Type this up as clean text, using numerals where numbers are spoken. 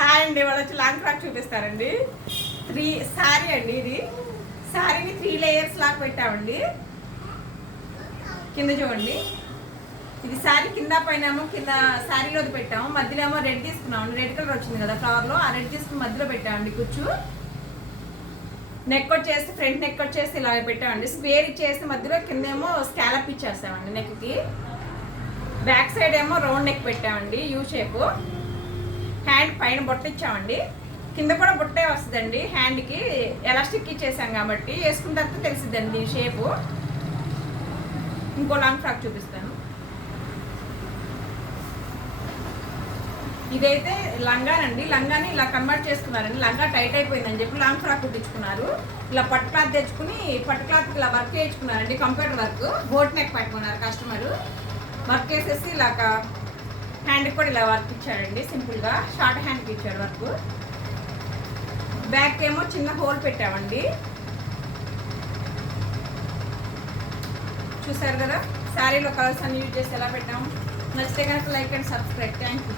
Hi అండి, వాళ్ళు వచ్చి లాంగ్ ఫ్రాక్ చూపిస్తారండి. శారీ అండి. ఇది శారీని 3 లేయర్స్ లాగా పెట్టామండి. కింద చూడండి, ఇది శారీ కింద పైన కింద శారీలోది పెట్టాము. మధ్యలో ఏమో రెడ్ తీసుకున్నాము. రెడ్ కలర్ వచ్చింది కదా ఫ్లవర్లో, ఆ రెడ్ తీసుకుని మధ్యలో పెట్టామండి కూర్చు. నెక్ వచ్చేసి ఫ్రంట్ నెక్ వచ్చేసి ఇలాగ పెట్టామండి. స్క్వేర్ ఇచ్చేసి మధ్యలో కింద ఏమో స్కాలప్ ఇచ్చేస్తామండి నెక్కి. బ్యాక్ సైడ్ ఏమో రౌండ్ నెక్ పెట్టామండి, యూ షేపు. హ్యాండ్ పైన బొట్ట ఇచ్చామండి, కింద కూడా బొట్టే వస్తుందండి. హ్యాండ్కి ఎలాస్టిక్ ఇచ్చేసాం కాబట్టి వేసుకున్న తర్వాత తెలిసిద్దండి దీని షేపు. ఇంకో లాంగ్ ఫ్రాక్ చూపిస్తాను. ఇదైతే లంగానండి. లంగాని ఇలా కన్వర్ట్ చేసుకున్నారండి. లంగా టైట్ అయిపోయిందని చెప్పి లాంగ్ ఫ్రాక్ కుట్టించుకున్నారు. ఇలా పట్టు క్లాత్ తెచ్చుకుని పట్టు క్లాత్ ఇలా వర్క్ చేయించుకున్నారండి. కంప్యూటర్ వర్క్ బోట్ నెక్ పెట్టుకున్నారు కస్టమర్. వర్క్ వేసేసి ఇలాగ హ్యాండ్కి కూడా ఇలా వర్క్ ఇచ్చాడండి. సింపుల్గా షార్ట్ హ్యాండ్కి ఇచ్చాడు వర్క్. బ్యాక్ ఏమో చిన్న హోల్ పెట్టామండి. చూసారు కదా శారీలో కలర్స్ అన్ని యూజ్ చేసి ఎలా పెట్టాము. నచ్చితే కనుక like and subscribe. Thank you.